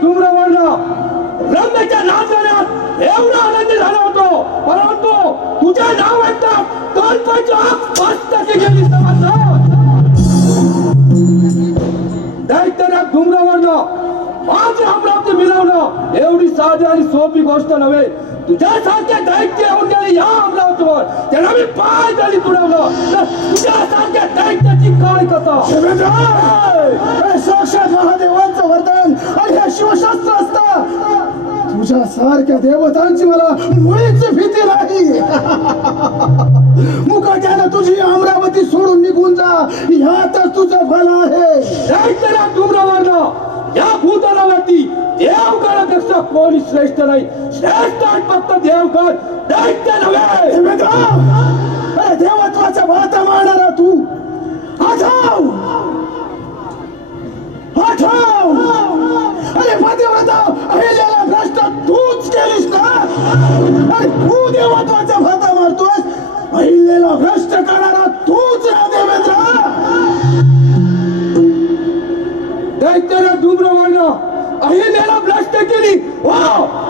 धूम्रवर्णा रम्याच्या नाचण्यात एवढा आनंदी झाला होतो, परंतु तुझे नाव ऐकता तळपाची आग पाचटाची गेली दैत्याला धूम्रवर्णा माझे अमरावती मिळवणं एवढी साधी आणि सोपी गोष्ट नव्हे. तुझ्यासारखे दैत्य येऊन गेले या अमरावतीवर, त्यांना मी पाय जरी तुडवलं तर तुझ्यासारख्या दैत्याची काय कथा. साक्षात महादेवांचं वरदान आणि हे शिवशास्त्र असतं. तुझ्यासारख्या देवतांची मला मुळीच भीती नाही. मुकाट्यानं तुझी अमरावती सोडून निघून जा, ह्यातच तुझं फल आहे. दैत्याला धूम्रवर्णा या भूतलावरती देवगणापेक्षा कोणी श्रेष्ठ नाही. श्रेष्ठ फक्त देवगण, दैत्य नव्हे. अरे देवत्वाचा भाता मारणारा तू आठव आठव. अरे पतिव्रता अहिल्याला भ्रष्ट तूच केलीस ना. अरे तू देवत्वाचा भाता मारतोस, अहिल्याला भ्रष्ट करणारा तूच ना देवेंद्र. दैत्याला धूम्रवर्णा अहिल्याला भ्रष्ट केली,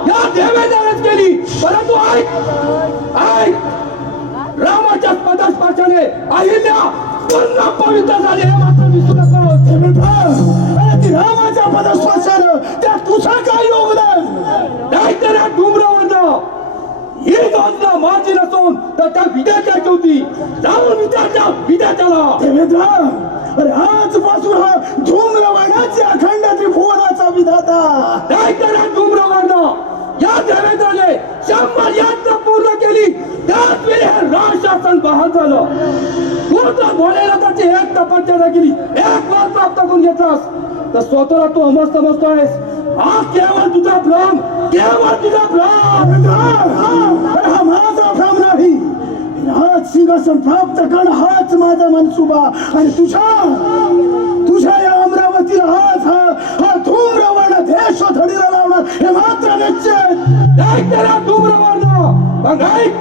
या देवेंद्रानेच केली. परंतु ऐक, रामाच्या पदस्पर्शाने अहिल्या पुन्हा पवित्र झाली हे मात्र विसरू नको. रामाच्या पदस्पर्शाने त्या तुझा काय योगदान. दैत्याला धूम्रवर्णा ही योजना माझी नसून तर त्या विद्यार्थ्याची होती. जाऊन विद्यार्थ्या विद्यार्थ्याला देवेंद्र, अरे आजपासून हा धूम्रवर्णाच्या अखंड त्रिभुवनाचा विधाता. दैत्याला धूम्रवर्णा या देवेंद्राने 100 यात्रा पूर्ण केली. त्याच वेळी हे राजशासन बहाल झालं. तू तर भोलेनाथाची एक तपश्चर्या केली, एक वर प्राप्त करून घेतलास तर स्वतःला तू अमर समजतोयस. हा केवळ तुझा भ्रम, केवळ तुझा भ्रम. हा माझा भ्रम नाही. हाच सिंहासन प्राप्त करणं हाच माझा मनसुबा. आणि तुझ्या या अमरावतीला हा धूम्रवर्ण देश धडीला लावणार हे मात्र निश्चित. दैत्याला धूम्रवर्णा मग ऐक,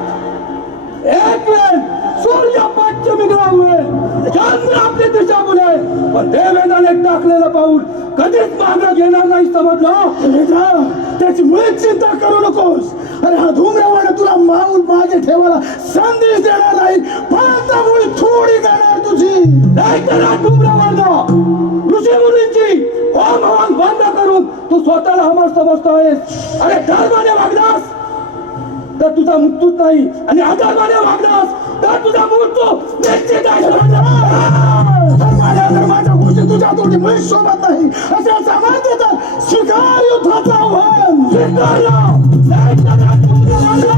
एक वेळ सूर्य पश्चिमेला उगवेल, चंद्र आपली दिशा बुलेल, पण देवेंद्राने टाकलेलं पाऊल कधीच मागं घेणार नाही. समजलं? त्याची मुळीच चिंता करू नकोस. अरे हा धूम्रवर्ण तुला माऊल मागे ठेवायला संदेश देणार नाही, पातामुळी थोडी देणार तुझी. दैत्याला धूम्रवर्णा ऋषी मुनींची होम हवन बंद करून तू स्वतःला अमर समजतोयस. अरे धर्माने वागलास तर तुझा मृत्यूच नाही, आणि अधर्माने वागलास तर तुझा मृत्यू निश्चित आहे. धर्माच्या गोष्टी तुझ्या तोटी मुळीच सोबत नाही असं सामान्य तर स्वीकार युद्धाचं आव्हान. स्वीकारलं. दैत्याला धूम्रवर्ण